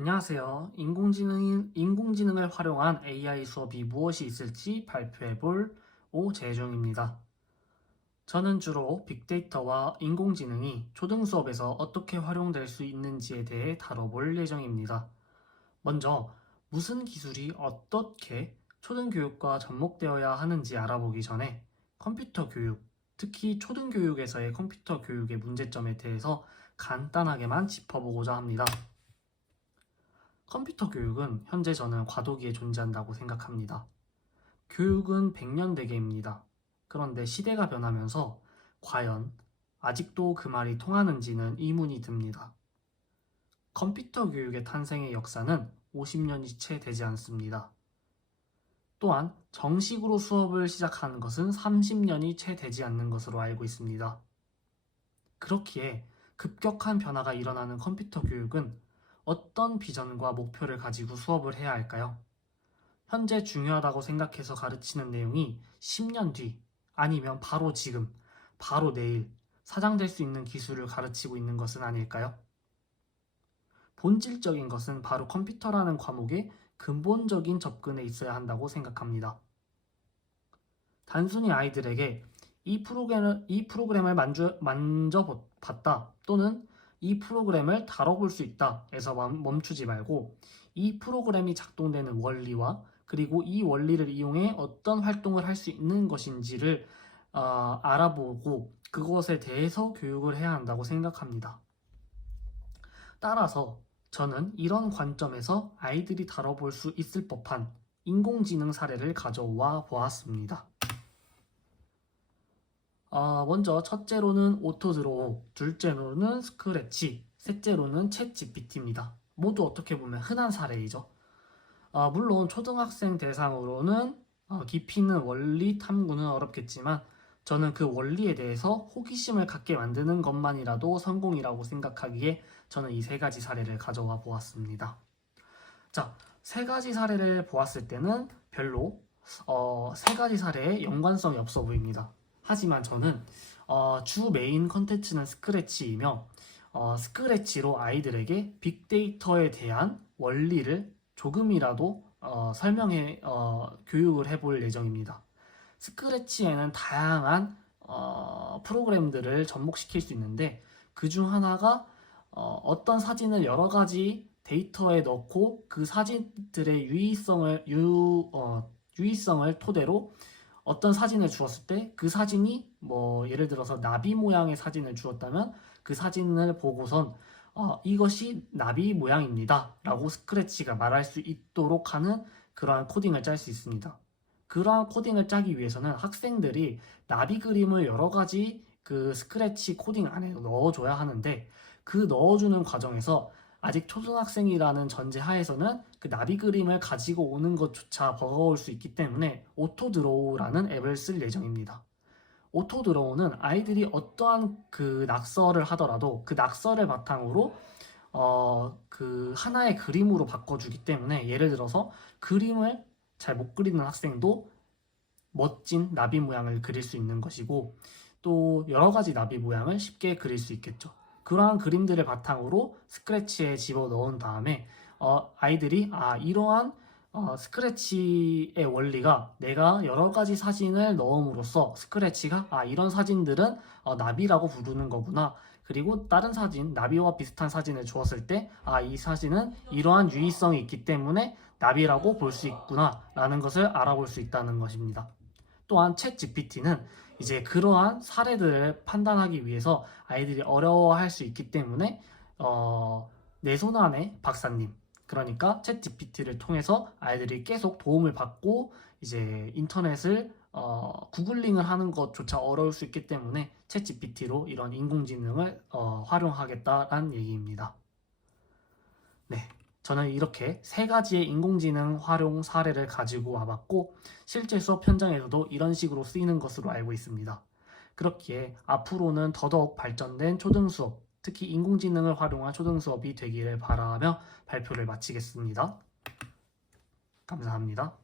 안녕하세요. 인공지능을 활용한 AI 수업이 무엇이 있을지 발표해 볼 오재중입니다. 저는 주로 빅데이터와 인공지능이 초등 수업에서 어떻게 활용될 수 있는지에 대해 다뤄볼 예정입니다. 먼저, 무슨 기술이 어떻게 초등교육과 접목되어야 하는지 알아보기 전에 컴퓨터 교육, 특히 초등교육에서의 컴퓨터 교육의 문제점에 대해서 간단하게만 짚어보고자 합니다. 컴퓨터 교육은 현재 저는 과도기에 존재한다고 생각합니다. 교육은 100년 대계입니다. 그런데 시대가 변하면서 과연 아직도 그 말이 통하는지는 의문이 듭니다. 컴퓨터 교육의 탄생의 역사는 50년이 채 되지 않습니다. 또한 정식으로 수업을 시작하는 것은 30년이 채 되지 않는 것으로 알고 있습니다. 그렇기에 급격한 변화가 일어나는 컴퓨터 교육은 어떤 비전과 목표를 가지고 수업을 해야 할까요? 현재 중요하다고 생각해서 가르치는 내용이 10년 뒤, 아니면 바로 지금, 바로 내일 사장될 수 있는 기술을 가르치고 있는 것은 아닐까요? 본질적인 것은 바로 컴퓨터라는 과목의 근본적인 접근에 있어야 한다고 생각합니다. 단순히 아이들에게 이 프로그램을 만져봤다 또는 이 프로그램을 다뤄볼 수 있다 에서 멈추지 말고 이 프로그램이 작동되는 원리와 그리고 이 원리를 이용해 어떤 활동을 할 수 있는 것인지를 알아보고 그것에 대해서 교육을 해야 한다고 생각합니다. 따라서 저는 이런 관점에서 아이들이 다뤄볼 수 있을 법한 인공지능 사례를 가져와 보았습니다. 먼저 첫째로는 오토드로우, 둘째로는 스크래치, 셋째로는 챗GPT입니다. 모두 어떻게 보면 흔한 사례이죠. 물론 초등학생 대상으로는 깊이 있는 원리 탐구는 어렵겠지만 저는 그 원리에 대해서 호기심을 갖게 만드는 것만이라도 성공이라고 생각하기에 저는 이 세 가지 사례를 가져와 보았습니다. 자, 세 가지 사례를 보았을 때는 별로 세 가지 사례에 연관성이 없어 보입니다. 하지만 저는 주 메인 컨텐츠는 스크래치이며 스크래치로 아이들에게 빅데이터에 대한 원리를 조금이라도 설명해 교육을 해볼 예정입니다. 스크래치에는 다양한 프로그램들을 접목시킬 수 있는데 그 중 하나가 어떤 사진을 여러 가지 데이터에 넣고 그 사진들의 유의성을 토대로 어떤 사진을 주었을 때 그 사진이 예를 들어서 나비 모양의 사진을 주었다면 그 사진을 보고선 이것이 나비 모양입니다 라고 스크래치가 말할 수 있도록 하는 그러한 코딩을 짤 수 있습니다. 그러한 코딩을 짜기 위해서는 학생들이 나비 그림을 여러 가지 그 스크래치 코딩 안에 넣어줘야 하는데 그 넣어주는 과정에서 아직 초등학생이라는 전제 하에서는 그 나비 그림을 가지고 오는 것조차 버거울 수 있기 때문에 오토드로우라는 앱을 쓸 예정입니다. 오토드로우는 아이들이 어떠한 그 낙서를 하더라도 그 낙서를 바탕으로 그 하나의 그림으로 바꿔주기 때문에 예를 들어서 그림을 잘 못 그리는 학생도 멋진 나비 모양을 그릴 수 있는 것이고 또 여러 가지 나비 모양을 쉽게 그릴 수 있겠죠. 그러한 그림들을 바탕으로 스크래치에 집어넣은 다음에 아이들이 이러한 스크래치의 원리가 내가 여러 가지 사진을 넣음으로써 스크래치가 이런 사진들은 나비라고 부르는 거구나. 그리고 다른 사진, 나비와 비슷한 사진을 주었을 때 이 사진은 이러한 유의성이 있기 때문에 나비라고 볼 수 있구나 라는 것을 알아볼 수 있다는 것입니다. 또한 챗 GPT는 이제 그러한 사례들을 판단하기 위해서 아이들이 어려워할 수 있기 때문에 내 손 안에 박사님, 그러니까 챗 GPT를 통해서 아이들이 계속 도움을 받고 이제 인터넷을 구글링을 하는 것조차 어려울 수 있기 때문에 챗 GPT로 이런 인공지능을 활용하겠다는 얘기입니다. 네. 저는 이렇게 세 가지의 인공지능 활용 사례를 가지고 와봤고 실제 수업 현장에서도 이런 식으로 쓰이는 것으로 알고 있습니다. 그렇기에 앞으로는 더더욱 발전된 초등수업, 특히 인공지능을 활용한 초등수업이 되기를 바라며 발표를 마치겠습니다. 감사합니다.